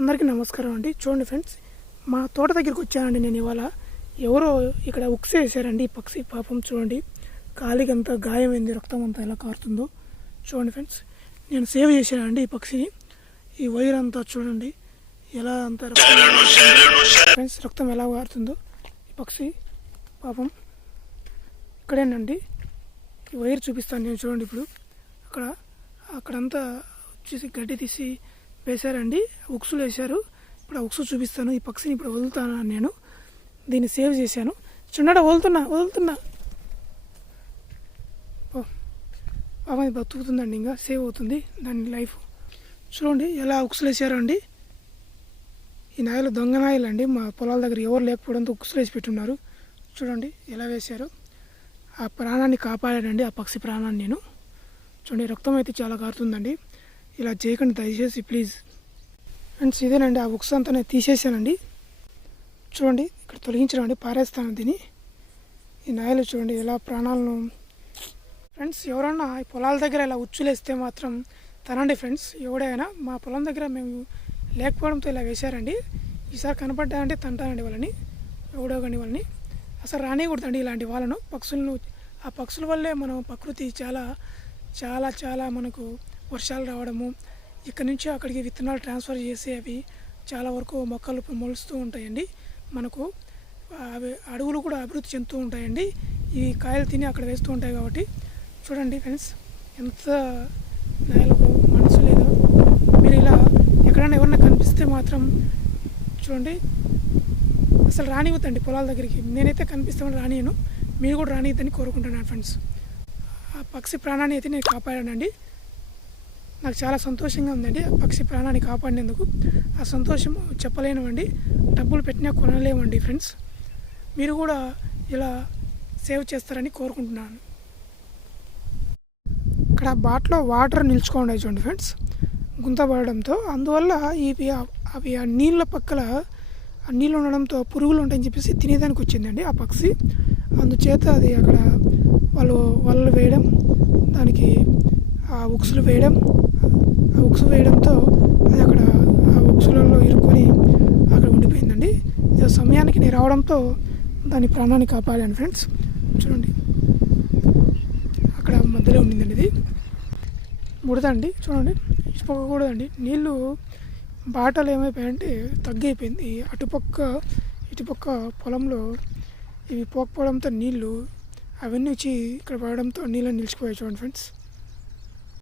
అందరికీ నమస్కారం అండి. చూడండి ఫ్రెండ్స్ మా తోట దగ్గరికి వచ్చానండి నేను ఇవాళ. ఎవరో ఇక్కడ ఉక్స్ వేసారండి ఈ పక్షి పాపం చూడండి. కాలికి అంతా గాయమైంది రక్తం అంతా ఎలా కారుతుందో చూడండి ఫ్రెండ్స్. నేను సేవ్ చేశానండి ఈ పక్షిని. ఈ వైర్ అంతా చూడండి ఎలా అంతా ఫ్రెండ్స్ రక్తం ఎలా కారుతుందో ఈ పక్షి పాపం ఇక్కడేనండి. ఈ వైర్ చూపిస్తాను నేను చూడండి ఇప్పుడు. అక్కడ అక్కడంతా వచ్చేసి గడ్డి తీసి వేశారండి. ఉక్సులు వేశారు. ఇప్పుడు ఆ ఉక్సు చూపిస్తాను. ఈ పక్షిని ఇప్పుడు వదులుతాను నేను. దీన్ని సేవ్ చేశాను. చిన్నడ వదులుతున్నా వదులుతున్నా. ఓ పాపం ఇది బతుకుతుందండి ఇంకా. సేవ్ అవుతుంది. దాని లైఫ్. చూడండి ఎలా ఉక్సులు వేసారండి ఈ నాయలు దొంగ నాయలు అండి మా పొలాల దగ్గర ఎవరు లేకపోవడంతో ఉక్సులు వేసి పెట్టున్నారు. చూడండి ఎలా వేశారో. ఆ ప్రాణాన్ని కాపాడానండి. ఆ పక్షి ప్రాణాన్ని నేను. చూడండి రక్తం అయితే చాలా కారుతుందండి. ఇలా చేయకండి దయచేసి ప్లీజ్. ఫ్రెండ్స్ ఇదేనండి ఆ బుక్స్ అంతా నేను తీసేసానండి. చూడండి ఇక్కడ తొలగించడం అండి పారేస్తాను దీన్ని. ఈ నాయలు చూడండి ఎలా ప్రాణాలను. ఫ్రెండ్స్ ఎవరన్నా ఈ పొలాల దగ్గర ఇలా ఉచ్చులేస్తే మాత్రం తనండి ఫ్రెండ్స్ ఎవడైనా మా పొలం దగ్గర మేము లేకపోవడంతో ఇలా వేశారండి. ఈసారి కనపడ్డానంటే తంటానండి వాళ్ళని ఎవడో కానీ వాళ్ళని. అసలు రానికూడదండి ఇలాంటి వాళ్ళను. పక్షులను ఆ పక్షుల వల్లే మనం ప్రకృతి చాలా చాలా చాలా మనకు వర్షాలు రావడము ఇక్కడ నుంచి అక్కడికి విత్తనాలు ట్రాన్స్ఫర్ చేసి అవి చాలా వరకు మొక్కలు మొలుస్తూ ఉంటాయండి. మనకు అవి అడవులు కూడా అభివృద్ధి చెందుతూ ఉంటాయండి. ఈ కాయలు తిని అక్కడ వేస్తూ ఉంటాయి కాబట్టి. చూడండి ఫ్రెండ్స్ ఎంత నేలకు మనసు లేదో. మీరు ఇలా ఎక్కడైనా ఎవరన్నా కనిపిస్తే మాత్రం చూడండి. అసలు రానివ్వద్దండి పొలాల దగ్గరికి. నేనైతే కనిపిస్తామని రానియను మీరు కూడా రానియద్దని కోరుకుంటున్నాను ఫ్రెండ్స్. ఆ పక్షి ప్రాణాన్ని అయితే నేను కాపాడానండి. నాకు చాలా సంతోషంగా ఉందండి. ఆ పక్షి ప్రాణాన్ని కాపాడినందుకు. ఆ సంతోషం చెప్పలేనివ్వండి. డబ్బులు పెట్టినా కొనలేమండి ఫ్రెండ్స్. మీరు కూడా ఇలా సేవ్ చేస్తారని కోరుకుంటున్నాను. ఇక్కడ బాట్లో వాటర్ నిల్చుకోండి చూడండి ఫ్రెండ్స్. గుంత పడడంతో అందువల్ల ఇవి అవి ఆ నీళ్ళ పక్కల ఆ నీళ్ళు ఉండడంతో పురుగులు ఉంటాయని చెప్పేసి తినేదానికి వచ్చిందండి ఆ పక్షి. అందుచేత అది అక్కడ వాళ్ళు వలలు వేయడం దానికి ఆ ఉక్సులు వేయడం బుక్స్ వేయడంతో అది అక్కడ ఆ ఉక్సులలో ఇరుక్కొని అక్కడ ఉండిపోయిందండి. ఇది సమయానికి నేను రావడంతో దాని ప్రాణాన్ని కాపాడాను ఫ్రెండ్స్. చూడండి. అక్కడ మధ్యలో ఉండిందండి ఇది. బుడదండి చూడండి. ఇచ్చిపోకూడదండి నీళ్ళు బాటలు ఏమైపోయాయంటే తగ్గైపోయింది. అటుపక్క ఇటుపక్క పొలంలో ఇవి పోకపోవడంతో నీళ్ళు అవన్నీ వచ్చి ఇక్కడ పడడంతో నీళ్ళని నిలిచిపోయాయి చూడండి ఫ్రెండ్స్.